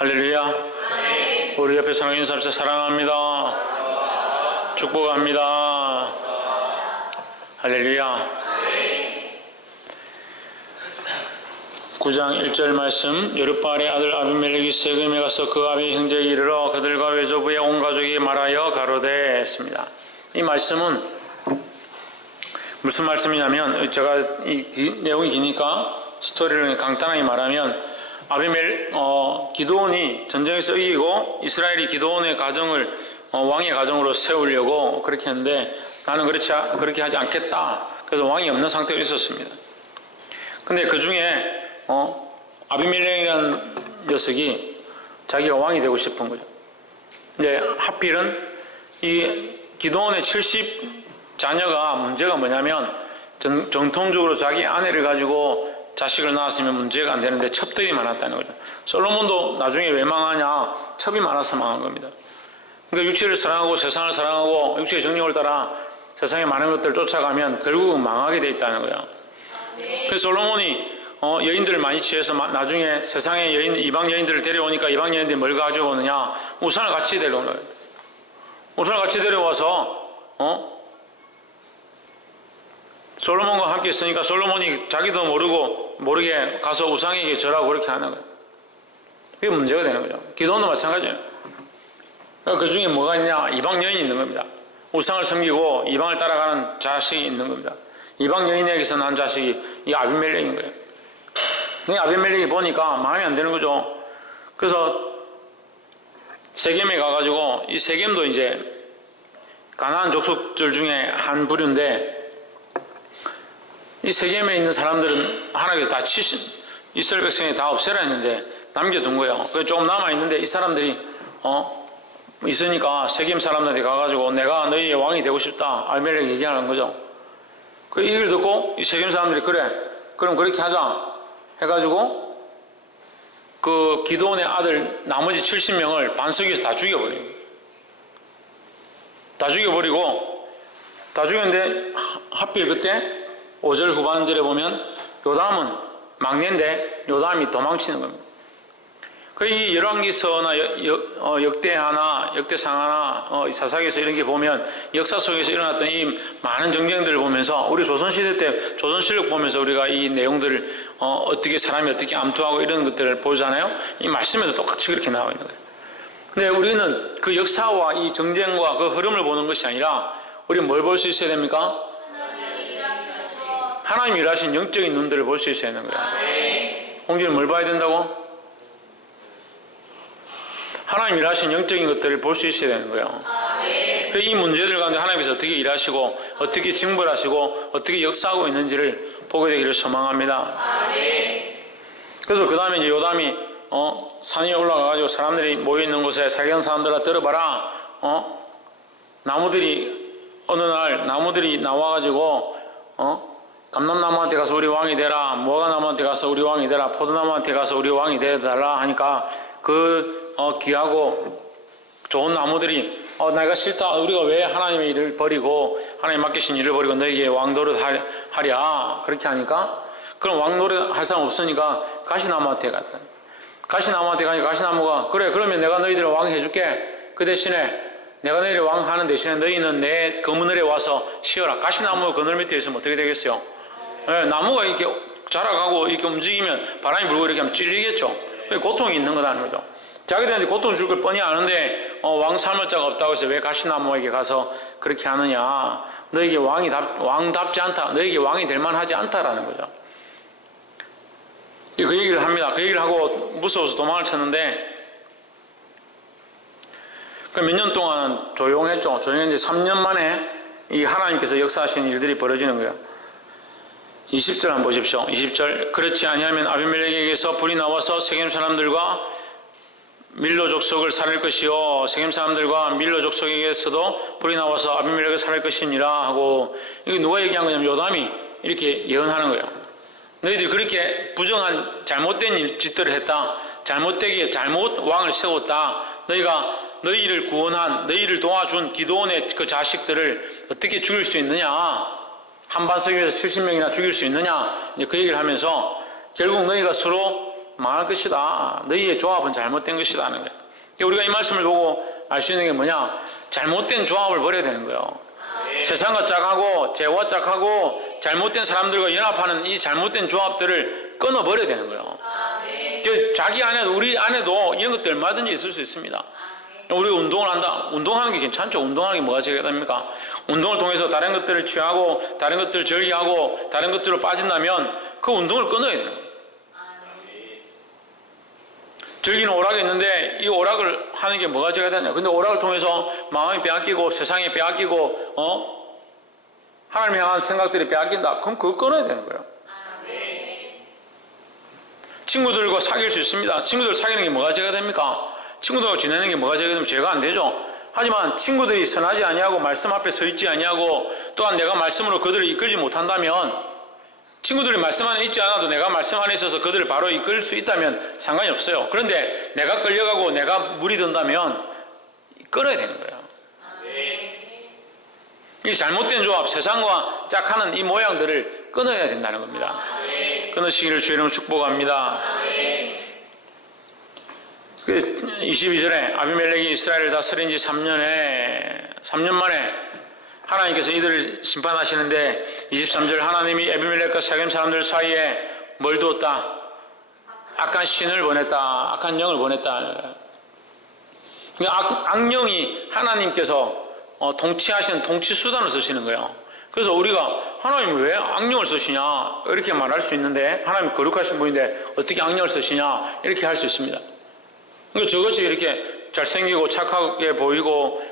할렐루야. 우리 옆에 사랑 인사합시다. 사랑합니다. 축복합니다. 할렐루야. 9장 1절 말씀. 여룻바알의 아들 아비멜렉이 세겜에 가서 그 아비 형제에게 이르러 그들과 외조부의 온 가족에게 말하여 가로되 했습니다. 이 말씀은 무슨 말씀이냐면, 제가 이 내용이 기니까 스토리를 간단하게 말하면, 기드온이 전쟁에서 이기고 이스라엘이 기드온의 가정을 왕의 가정으로 세우려고 그렇게 했는데, 나는 그렇게 하지 않겠다. 그래서 왕이 없는 상태로 있었습니다. 근데 그 중에 아비멜렉이라는 녀석이 자기가 왕이 되고 싶은 거죠. 근데 하필은 이 기드온의 70 자녀가 문제가 뭐냐면, 정통적으로 자기 아내를 가지고 자식을 낳았으면 문제가 안 되는데 첩들이 많았다는 거죠. 솔로몬도 나중에 왜 망하냐? 첩이 많아서 망한 겁니다. 그러니까 육체를 사랑하고 세상을 사랑하고 육체의 정욕을 따라 세상의 많은 것들을 쫓아가면 결국은 망하게 돼 있다는 거예요. 그래서 솔로몬이 여인들을 많이 취해서 나중에 세상의 여인, 이방 여인들을 데려오니까 이방 여인들이 뭘 가져오느냐? 우산을 같이 데려오는 거예요. 우산을 같이 데려와서 솔로몬과 함께 있으니까 솔로몬이 자기도 모르게 가서 우상에게 절하고 그렇게 하는 거예요. 그게 문제가 되는 거죠. 기도원도 마찬가지예요. 그러니까 그 중에 뭐가 있냐? 이방 여인이 있는 겁니다. 우상을 섬기고 이방을 따라가는 자식이 있는 겁니다. 이방 여인에게서 난 자식이 이 아비멜렉인 거예요. 이 아비멜렉이 보니까 마음에 안 드는 거죠. 그래서 세겜에 가가지고, 이 세겜도 이제 가나안 족속들 중에 한 부류인데, 이 세겜에 있는 사람들은 하나님께서 다 이스라엘 백성이 다 없애라 했는데 남겨둔 거예요. 그래서 조금 남아있는데 이 사람들이 있으니까 세겜 사람들이 가가지고 내가 너희의 왕이 되고 싶다. 아비멜렉이 얘기하는 거죠. 그 얘기를 듣고 이 세겜 사람들이 그래, 그럼 그렇게 하자 해가지고 그 기드온의 아들 나머지 70명을 반석에서 다 죽여버려요. 다 죽였는데 하필 그때 5절 후반절에 보면 요담은 막내인데 요담이 도망치는 겁니다. 이 열왕기서나 역대하나 역대상하나 사사기에서 이런 게 보면 역사 속에서 일어났던 이 많은 전쟁들을 보면서, 우리 조선시대 때 조선실록 보면서 우리가 이 내용들을 어떻게 사람이 어떻게 암투하고 이런 것들을 보잖아요. 이 말씀에도 똑같이 그렇게 나와 있는 거예요. 근데 우리는 그 역사와 이 정쟁과 그 흐름을 보는 것이 아니라 우리는 뭘 볼 수 있어야 됩니까? 하나님 일하신 영적인 눈들을 볼 수 있어야 하는 거예요. 홍준이 뭘 봐야 된다고? 하나님 일하신 영적인 것들을 볼 수 있어야 되는 거예요. 이 문제들 가운데 하나님께서 어떻게 일하시고 어떻게 징벌하시고 어떻게 역사하고 있는지를 보게 되기를 소망합니다. 그래서 그 다음에 요담이 산 위에 올라가가지고 사람들이 모여있는 곳에 사경 사람들아 들어봐라. 어느 날 나무들이 나와가지고 감람나무한테 가서 우리 왕이 되라, 무화과나무한테 가서 우리 왕이 되라, 포도나무한테 가서 우리 왕이 되어달라 하니까 그 귀하고 좋은 나무들이 내가 싫다, 우리가 왜 하나님의 일을 버리고 하나님 맡기신 일을 버리고 너에게 왕노릇 하랴 그렇게 하니까, 그럼 왕노릇 할 사람 없으니까 가시나무한테 갔다. 가시나무한테 가니까 가시나무가 그래, 그러면 내가 너희들을 왕 해줄게. 그 대신에 내가 너희를 왕 하는 대신에 너희는 내 그늘에 와서 쉬어라. 가시나무 그늘 밑에 있으면 어떻게 되겠어요? 네, 나무가 이렇게 자라가고 이렇게 움직이면 바람이 불고 이렇게 하면 찔리겠죠. 고통이 있는 거다는 거죠. 자기들한테 고통 줄 걸 뻔히 아는데 왕 삼을 자가 없다고 해서 왜 가시나무에게 가서 그렇게 하느냐. 너에게 왕답지 않다. 너에게 왕이 될 만하지 않다라는 거죠. 그 얘기를 합니다. 그 얘기를 하고 무서워서 도망을 쳤는데, 몇 년 동안 조용했죠. 조용했는데 3년 만에 이 하나님께서 역사하시는 일들이 벌어지는 거예요. 20절 한번 보십시오. 20절. 그렇지 아니하면 아비멜렉에게서 불이 나와서 세겜 사람들과 밀로 족속을 살릴 것이요, 세겜 사람들과 밀로 족속에게서도 불이 나와서 아비멜렉을 살릴 것이니라 하고, 이게 누가 얘기한 거냐면 요담이 이렇게 예언하는 거예요. 너희들이 그렇게 부정한 잘못된 짓들을 했다. 잘못 왕을 세웠다. 너희가 너희를 구원한, 너희를 도와준 기드온의 그 자식들을 어떻게 죽일 수 있느냐? 한반석 위에서 70명이나 죽일 수 있느냐? 그 얘기를 하면서 결국 너희가 서로 망할 것이다. 너희의 조합은 잘못된 것이다 하는 거예요. 우리가 이 말씀을 보고 알 수 있는 게 뭐냐? 잘못된 조합을 버려야 되는 거예요. 세상과 짝하고 죄와 짝하고 잘못된 사람들과 연합하는 이 잘못된 조합들을 끊어버려야 되는 거예요. 자기 안에도 우리 안에도 이런 것들 얼마든지 있을 수 있습니다. 우리가 운동을 한다. 운동하는 게 괜찮죠. 운동하는 게 뭐가 제가 됩니까? 운동을 통해서 다른 것들을 취하고 다른 것들을 즐기하고 다른 것들로 빠진다면 그 운동을 끊어야 돼요. 즐기는 오락이 있는데 이 오락을 하는 게 뭐가 제가 되냐. 근데 오락을 통해서 마음이 빼앗기고 세상이 빼앗기고 하나님을 향한 생각들이 빼앗긴다. 그럼 그거 끊어야 되는 거예요. 친구들과 사귈 수 있습니다. 친구들 사귀는 게 뭐가 죄가 됩니까? 친구들과 지내는 게 뭐가 죄가 되면 죄가 안 되죠. 하지만 친구들이 선하지 아니하고 말씀 앞에 서 있지 아니하고 또한 내가 말씀으로 그들을 이끌지 못한다면 친구들이 말씀 안에 있지 않아도 내가 말씀 안에 있어서 그들을 바로 이끌 수 있다면 상관이 없어요. 그런데 내가 끌려가고 내가 물이 든다면 끊어야 되는 거예요. 이 잘못된 조합, 세상과 짝하는 이 모양들을 끊어야 된다는 겁니다. 끊으시기를 주의 이름으로 축복합니다. 22절에 아비멜렉이 이스라엘을 다스린 지 3년 만에 하나님께서 이들을 심판하시는데 23절 하나님이 아비멜렉과 세겜 사람들 사이에 뭘 두었다? 악한 신을 보냈다. 악한 영을 보냈다. 악령이 하나님께서 통치하시는 통치 수단을 쓰시는 거예요. 그래서 우리가 하나님이 왜 악령을 쓰시냐 이렇게 말할 수 있는데 하나님이 거룩하신 분인데 어떻게 악령을 쓰시냐 이렇게 할 수 있습니다. 그러니까 저것이 이렇게 잘생기고 착하게 보이고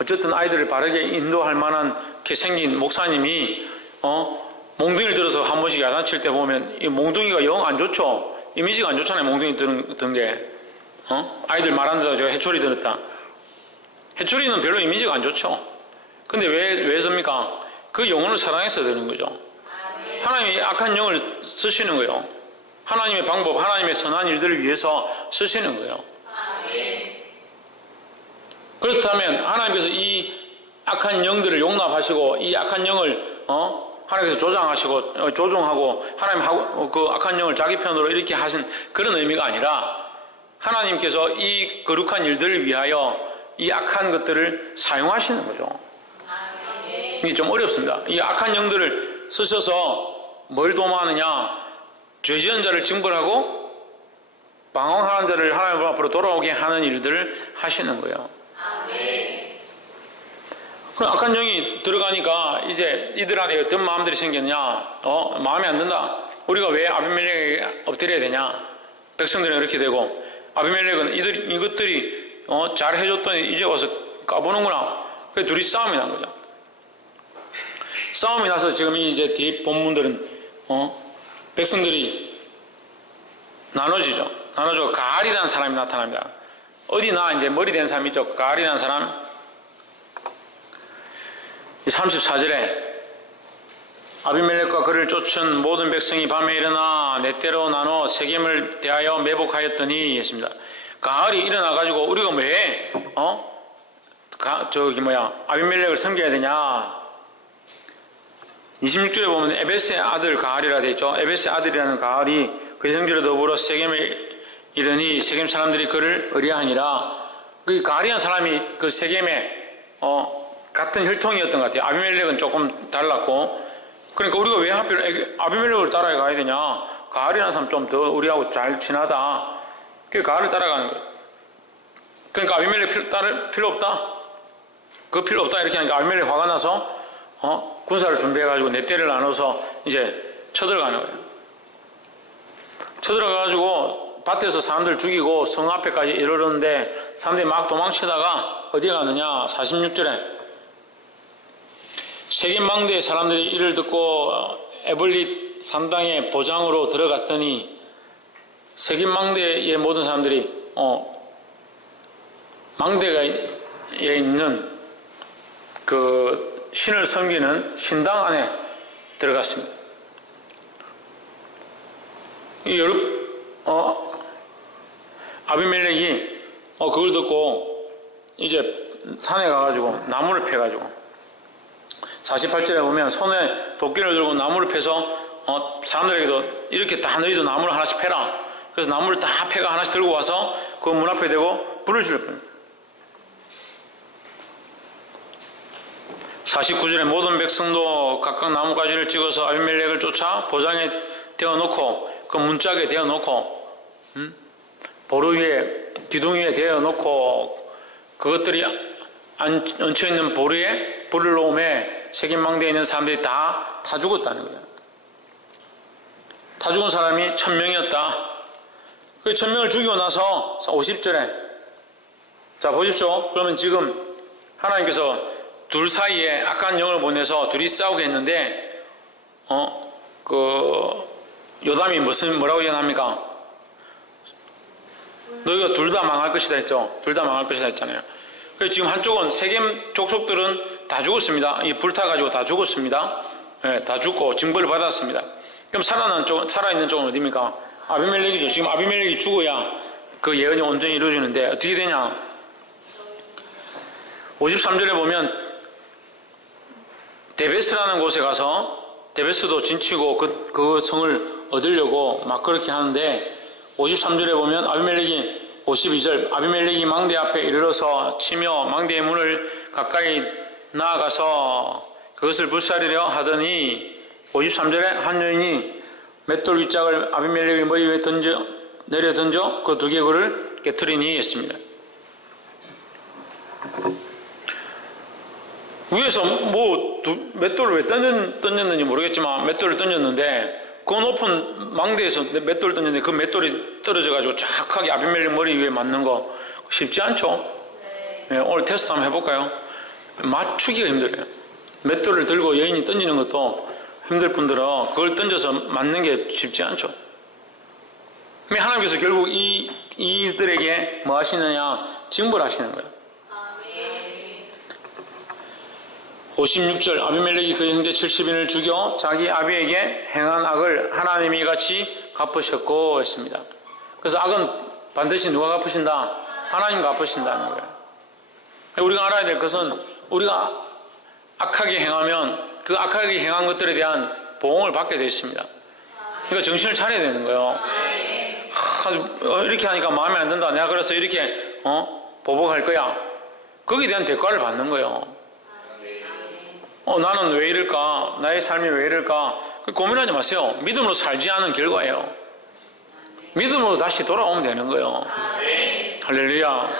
어쨌든 아이들을 바르게 인도할 만한 게 생긴 목사님이 몽둥이를 들어서 한 번씩 야단칠 때 보면 이 몽둥이가 영 안 좋죠. 이미지가 안 좋잖아요. 몽둥이 든 게 아이들 말 안 듣다가 제가 해초리 들었다. 해초리는 별로 이미지가 안 좋죠. 근데 왜 섭니까? 그 영혼을 사랑해서 되는 거죠. 하나님이 악한 영을 쓰시는 거예요. 하나님의 방법, 하나님의 선한 일들을 위해서 쓰시는 거예요. 그렇다면 하나님께서 이 악한 영들을 용납하시고 이 악한 영을 하나님께서 조종하고 하나님 그 악한 영을 자기 편으로 이렇게 하신 그런 의미가 아니라 하나님께서 이 거룩한 일들을 위하여 이 악한 것들을 사용하시는 거죠. 이게 좀 어렵습니다. 이 악한 영들을 쓰셔서 뭘 도모하느냐? 죄 지은 자를 징벌하고 방황하는 자를 하나님 앞으로 돌아오게 하는 일들을 하시는 거예요. 그럼 악한 영이 들어가니까 이제 이들한테 어떤 마음들이 생겼냐? 마음에 안 든다. 우리가 왜 아비멜렉에게 엎드려야 되냐? 백성들은 이렇게 되고 아비멜렉은 이것들이 잘 해줬더니 이제 와서 까보는구나. 그래서 둘이 싸움이 난 거죠. 싸움이 나서 지금 이제 뒤 본문들은 백성들이 나눠지죠. 나눠지고 가알이라는 사람이 나타납니다. 어디나 이제 머리 된 사람이 있죠. 가알이라는 사람. 34절에 아비멜렉과 그를 쫓은 모든 백성이 밤에 일어나 네 때로 나눠 세겜을 대하여 매복하였더니 했습니다. 가알이 일어나가지고 우리가 왜 아비멜렉을 섬겨야 되냐? 26절에 보면 에베스의 아들 가알이라 되어 있죠. 에베스의 아들이라는 가알이 그 형제로 더불어 세겜에 이르니 세겜 사람들이 그를 의뢰하니라. 그 가알이라는 사람이 그 세겜에 같은 혈통이었던 것 같아요. 아비멜렉은 조금 달랐고. 그러니까 우리가 왜 하필 아비멜렉을 따라가야 되냐? 가알이라는 사람 좀 더 우리하고 잘 친하다. 그 가알을 따라가는 거예요. 그러니까 아비멜렉 따를 필요 없다. 그 필요 없다 이렇게 하니까 아비멜렉 화가 나서 군사를 준비해가지고 네 떼를 나눠서 이제 쳐들어가는 거예요. 쳐들어가가지고 밭에서 사람들 죽이고 성 앞에까지 이르렀는데 사람들이 막 도망치다가 어디에 가느냐? 46절에 세겜 망대의 사람들이 이를 듣고 에블릿 산당의 보장으로 들어갔더니 세겜 망대의 모든 사람들이 망대에 있는 그 신을 섬기는 신당 안에 들어갔습니다. 아비멜렉이 그걸 듣고 이제 산에 가가지고 나무를 패가지고 48절에 보면 손에 도끼를 들고 나무를 패서 사람들에게도 이렇게 다 너희도 나무를 하나씩 패라. 그래서 나무를 다 패가 하나씩 들고 와서 그 문 앞에 대고 불을 질 겁니다. 49절에 모든 백성도 각각 나뭇가지를 찍어서 아비멜렉을 쫓아 보장에 대어놓고 그 문짝에 대어놓고 보루 위에 기둥 위에 대어놓고 그것들이 얹혀있는 보루에 불을 놓음에 세겜망대에 있는 사람들이 다 죽었다는 거예요. 다 죽은 사람이 1000명이었다. 그 1000명을 죽이고 나서 50절에 자 보십시오. 그러면 지금 하나님께서 둘 사이에 악한 영을 보내서 둘이 싸우게 했는데 요담이 뭐라고 예언합니까? 너희가 둘 다 망할 것이다 했죠. 둘 다 망할 것이다 했잖아요. 그래서 지금 한쪽은 세겜 족속들은 다 죽었습니다. 이 불타가지고 다 죽었습니다. 네, 다 죽고 징벌을 받았습니다. 그럼 살아있는 쪽은 어디입니까? 아비멜렉이죠. 지금 아비멜렉이 죽어야 그 예언이 온전히 이루어지는데 어떻게 되냐? 53절에 보면 데베스라는 곳에 가서 데베스도 진치고 그 성을 얻으려고 막 그렇게 하는데 53절에 보면 아비멜렉이 52절 아비멜렉이 망대 앞에 이르러서 치며 망대의 문을 가까이 나아가서 그것을 불사르려 하더니 53절에 한 여인이 맷돌 윗짝을 아비멜렉의 머리 위에 내려 던져 그 두 개구를 깨트리니 했습니다. 위에서 맷돌을 왜 던졌는지 모르겠지만 맷돌을 던졌는데 그 높은 망대에서 맷돌을 던졌는데 그 맷돌이 떨어져가지고 정확하게 아비멜렉 머리 위에 맞는 거 쉽지 않죠? 네, 오늘 테스트 한번 해볼까요? 맞추기가 힘들어요. 맷돌을 들고 여인이 던지는 것도 힘들 뿐더러 그걸 던져서 맞는 게 쉽지 않죠. 하나님께서 결국 이들에게 뭐 하시느냐? 징벌하시는 거예요. 56절 아비멜렉이 그 형제 70인을 죽여 자기 아비에게 행한 악을 하나님이 같이 갚으셨고 했습니다. 그래서 악은 반드시 누가 갚으신다? 하나님 갚으신다는 거예요. 우리가 알아야 될 것은 우리가 악하게 행하면 그 악하게 행한 것들에 대한 보응을 받게 되어 있습니다. 그러니까 정신을 차려야 되는 거예요. 이렇게 하니까 마음에 안 든다. 내가 그래서 이렇게 보복할 거야. 거기에 대한 대가를 받는 거예요. 나는 왜 이럴까? 나의 삶이 왜 이럴까? 고민하지 마세요. 믿음으로 살지 않은 결과예요. 믿음으로 다시 돌아오면 되는 거예요. 할렐루야.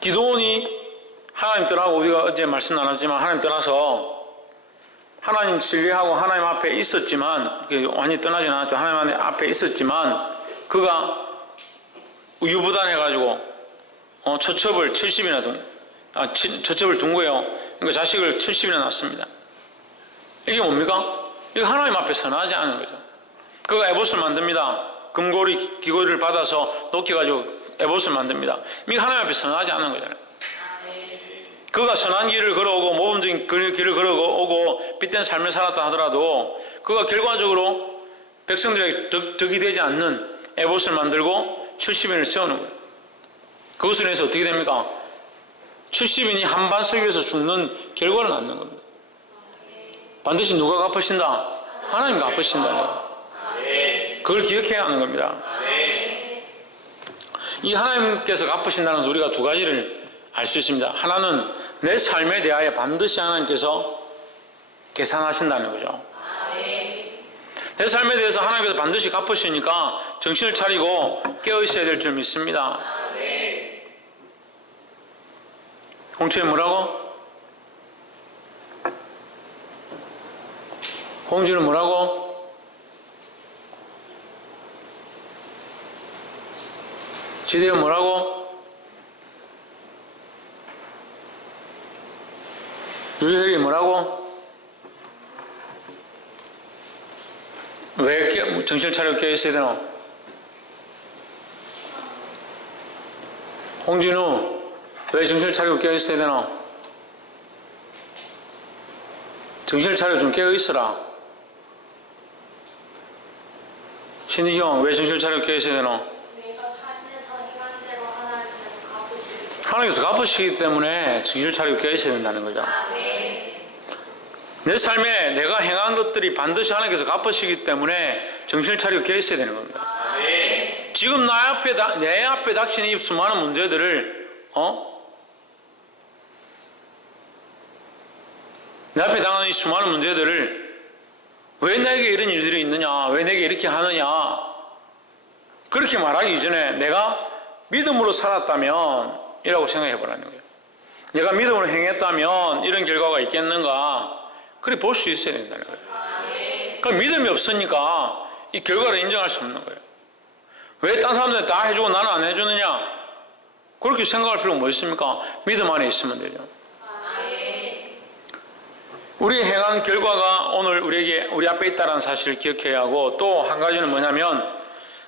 기도원이 하나님 떠나고 우리가 어제 말씀 나눴지만 하나님 떠나서 하나님 신뢰하고 하나님 앞에 있었지만 완전히 떠나지 않았죠. 하나님 앞에 있었지만 그가 우유부단해가지고 처첩을 70이나 처첩을 둔 거예요. 그러니까 자식을 70이나 낳습니다. 이게 뭡니까? 이거 하나님 앞에 선하지 않은 거죠. 그가 에봇을 만듭니다. 금고리 기고리를 받아서 녹여가지고 에봇을 만듭니다. 이게 하나님 앞에 선하지 않은 거잖아요. 그가 선한 길을 걸어오고 모범적인 길을 걸어오고 빛된 삶을 살았다 하더라도 그가 결과적으로 백성들에게 덕이 되지 않는 에봇을 만들고 70인을 세우는 거예요. 그것을 위해서 어떻게 됩니까? 70인이 한반석 위에서 죽는 결과를 낳는 겁니다. 반드시 누가 갚으신다? 하나님 갚으신다. 그걸 기억해야 하는 겁니다. 이 하나님께서 갚으신다는 것은 우리가 두 가지를 알 수 있습니다. 하나는 내 삶에 대하여 반드시 하나님께서 계산하신다는 거죠. 내 삶에 대해서 하나님께서 반드시 갚으시니까 정신을 차리고 깨어있어야 될 줄 믿습니다. 홍천이 뭐라고? 홍진은 뭐라고? 지대은 뭐라고? 유혈이 뭐라고? 왜 정신을 차리고 깨어있어야 되나? 홍진우 왜 정신을 차리고 깨어있어야 되나? 정신을 차리고 좀 깨어있어라. 신희경 왜 정신을 차리고 깨어있어야 되나? 내가 삶에서 행한 대로 하나님께서 갚으시기 하나님께서 갚으시기 때문에 정신을 차리고 깨어있어야 된다는 거죠. 내 삶에 내가 행한 것들이 반드시 하나님께서 갚으시기 때문에 정신을 차리고 깨 있어야 되는 겁니다. 지금 내 앞에 닥친 이 수많은 문제들을 내 앞에 당하는 이 수많은 문제들을 왜 내게 이런 일들이 있느냐, 왜 내게 이렇게 하느냐, 그렇게 말하기 이전에 내가 믿음으로 살았다면 이라고 생각해 보라는 거예요. 내가 믿음으로 행했다면 이런 결과가 있겠는가, 그렇게 볼 수 있어야 된다는 거예요. 그럼 믿음이 없으니까 이 결과를 인정할 수 없는 거예요. 왜 딴 사람들은 다 해주고 나는 안 해주느냐, 그렇게 생각할 필요가 뭐 있습니까? 믿음 안에 있으면 되죠. 우리 행한 결과가 오늘 우리 앞에 있다는 사실을 기억해야 하고, 또 한 가지는 뭐냐면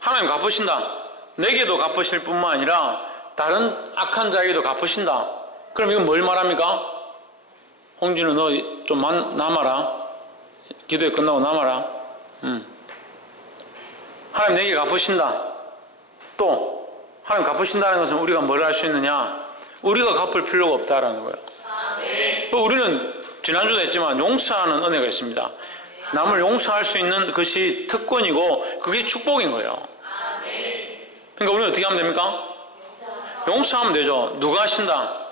하나님 갚으신다. 내게도 갚으실 뿐만 아니라 다른 악한 자에게도 갚으신다. 그럼 이건 뭘 말합니까? 홍진우 너 좀 남아라. 기도회 끝나고 남아라. 하나님 내게 갚으신다. 또 하나님 갚으신다는 것은 우리가 뭘 할 수 있느냐? 우리가 갚을 필요가 없다라는 거예요. 또 우리는 지난주도 했지만 용서하는 은혜가 있습니다. 남을 용서할 수 있는 것이 특권이고 그게 축복인 거예요. 그러니까 우리는 어떻게 하면 됩니까? 용서하면 되죠. 누가 하신다?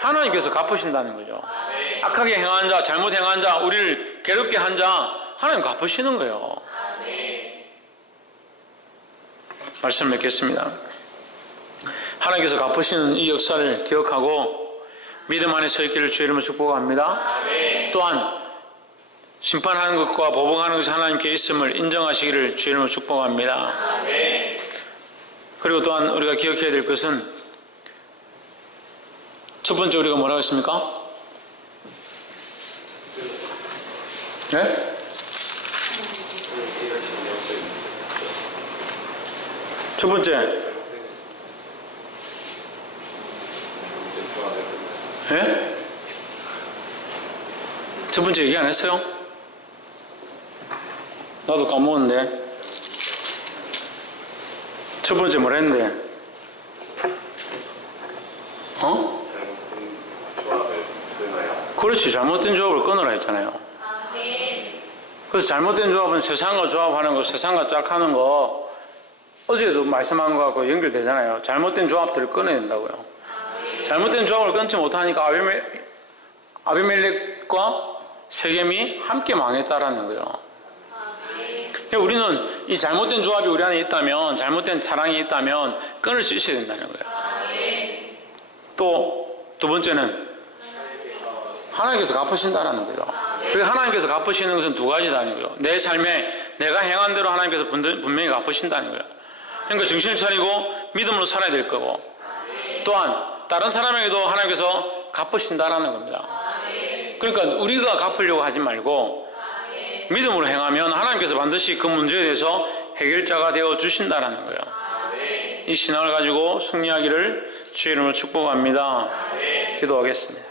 하나님께서 갚으신다는 거죠. 악하게 행한 자, 잘못 행한 자, 우리를 괴롭게 한 자, 하나님 갚으시는 거예요. 말씀 맺겠습니다. 하나님께서 갚으시는 이 역사를 기억하고 믿음 안에 서 있기를 주의 이름으로 축복합니다. 또한 심판하는 것과 보복하는 것이 하나님께 있음을 인정하시기를 주의 이름으로 축복합니다. 그리고 또한 우리가 기억해야 될 것은, 첫 번째 우리가 뭐라고 했습니까? 네? 첫 번째, 네? 첫 번째 얘기 안 했어요? 나도 까먹었는데. 첫 번째 뭐라 했는데? 그렇지, 잘못된 조합을 끊으라 했잖아요. 그래서 잘못된 조합은 세상과 조합하는 거, 세상과 짝 하는 거, 어제도 말씀한 거하고 연결되잖아요. 잘못된 조합들을 끊어야 된다고요. 잘못된 조합을 끊지 못하니까 아비멜렉과 세겜이 함께 망했다라는 거예요. 우리는 이 잘못된 조합이 우리 안에 있다면, 잘못된 사랑이 있다면 끊을 수 있어야 된다는 거예요. 또 두 번째는 하나님께서 갚으신다는 거죠. 그 하나님께서 갚으시는 것은 두 가지다는 거예요. 내 삶에 내가 행한 대로 하나님께서 분명히 갚으신다는 거예요. 그러니까 정신을 차리고 믿음으로 살아야 될 거고, 또한 다른 사람에게도 하나님께서 갚으신다라는 겁니다. 그러니까 우리가 갚으려고 하지 말고 믿음으로 행하면 하나님께서 반드시 그 문제에 대해서 해결자가 되어 주신다라는 거예요. 이 신앙을 가지고 승리하기를 주의 이름으로 축복합니다. 기도하겠습니다.